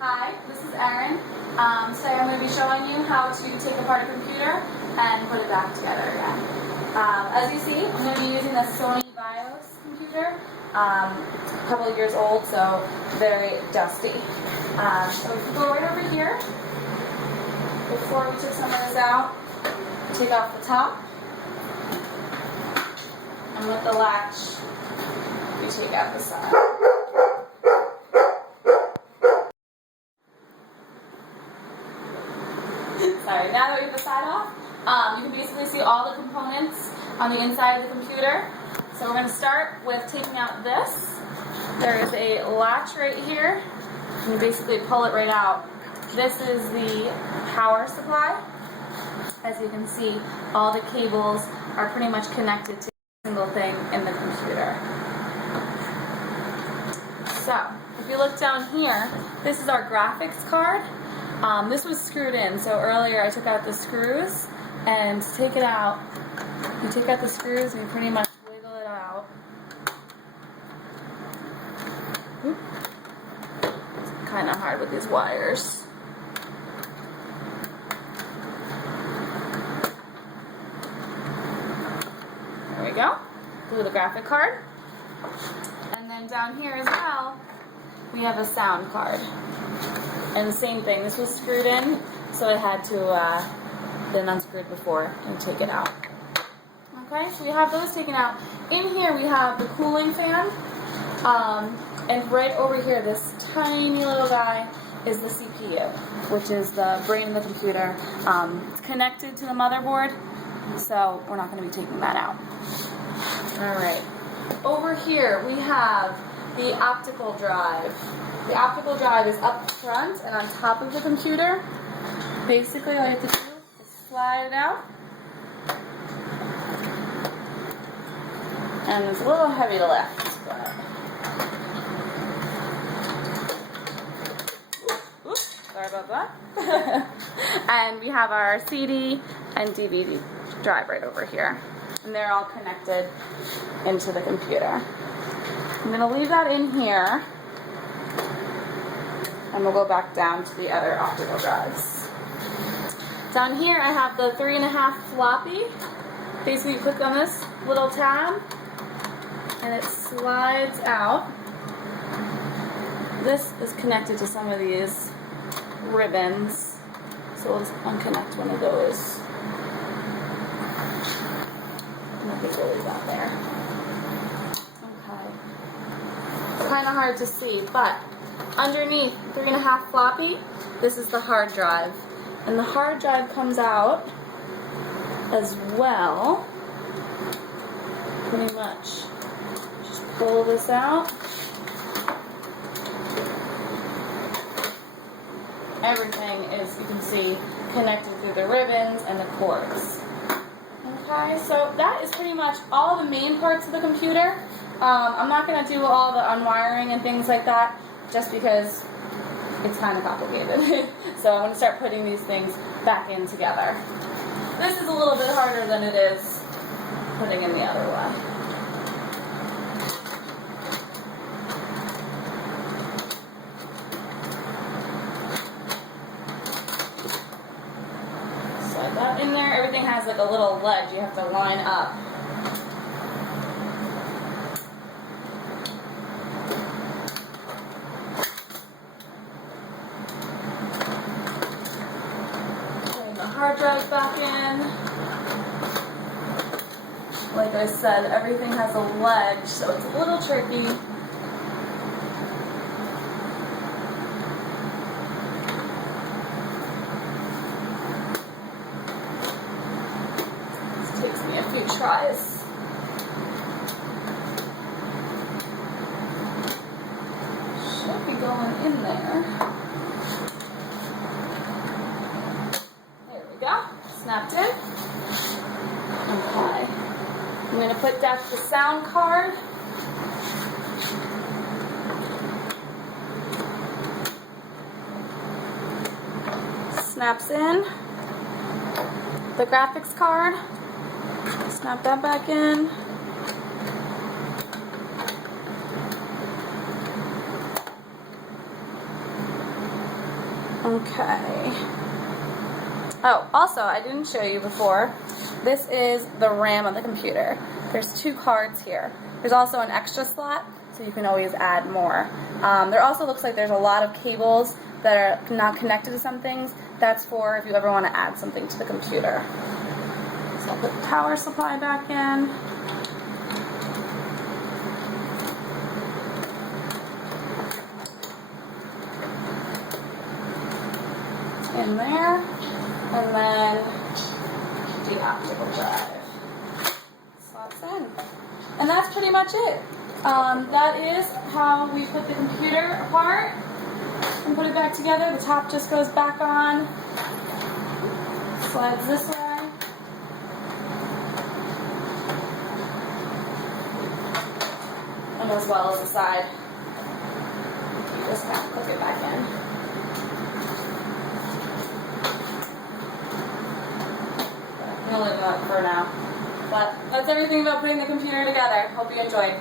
Hi, this is Erin. Today I'm going to be showing you how to take apart a computer and put it back together again. As you see, I'm going to be using a Sony BIOS computer, a couple of years old, so very dusty. So if you go right over here, before we took some of this out, take off the top, and with the latch, we take out the side. Sorry, now that we have the side off, you can basically see all the components on the inside of the computer. So we're going to start with taking out this. There is a latch right here, and you basically pull it right out. This is the power supply. As you can see, all the cables are pretty much connected to a single thing in the computer. So, if you look down here, this is our graphics card. This was screwed in, so earlier I took out the screws, and to take it out, you take out the screws and you pretty much wiggle it out. It's kind of hard with these wires. There we go. Glue the graphic card. And then down here as well, we have a sound card. And the same thing, this was screwed in, so I had to been unscrewed before and take it out. Okay, so we have those taken out. In here we have the cooling fan, and right over here, this tiny little guy is the CPU, which is the brain of the computer. It's connected to the motherboard, so we're not going to be taking that out. Alright, over here we have the optical drive. The optical drive is up front and on top of the computer. Basically, all you have to do is slide it out. And it's a little heavy to lift, but oops, sorry about that. And we have our CD and DVD drive right over here. And they're all connected into the computer. I'm going to leave that in here. And we'll go back down to the other optical drives. Down here I have the 3.5 floppy. Basically you click on this little tab and it slides out. This is connected to some of these ribbons. So we'll just unconnect one of those. Nothing really out there. Okay. It's kind of hard to see, but underneath 3.5 floppy, this is the hard drive. And the hard drive comes out as well. Pretty much. Just pull this out. Everything is, you can see, connected through the ribbons and the cords. Okay, so that is pretty much all the main parts of the computer. I'm not going to do all the unwiring and things like that, just because it's kind of complicated. So I'm going to start putting these things back in together. This is a little bit harder than it is putting in the other way. Slide that in there. Everything has like a little ledge you have to line up. Hard drive back in. Like I said, everything has a ledge, so it's a little tricky. This takes me a few tries. Should be going in there. Snapped in. Okay. I'm going to put down the sound card. Snaps in. The graphics card. Snap that back in. Okay. Oh, also, I didn't show you before. This is the RAM of the computer. There's 2 cards here. There's also an extra slot, so you can always add more. There also looks like there's a lot of cables that are not connected to some things. That's for if you ever want to add something to the computer. So I'll put the power supply back in. In there, and then the optical drive slots in. And that's pretty much it. That is how we put the computer apart and put it back together. The top just goes back on, slides this way. And as well as the side. You just have to click it back in. I'm gonna leave that for now. But that's everything about putting the computer together. Hope you enjoyed.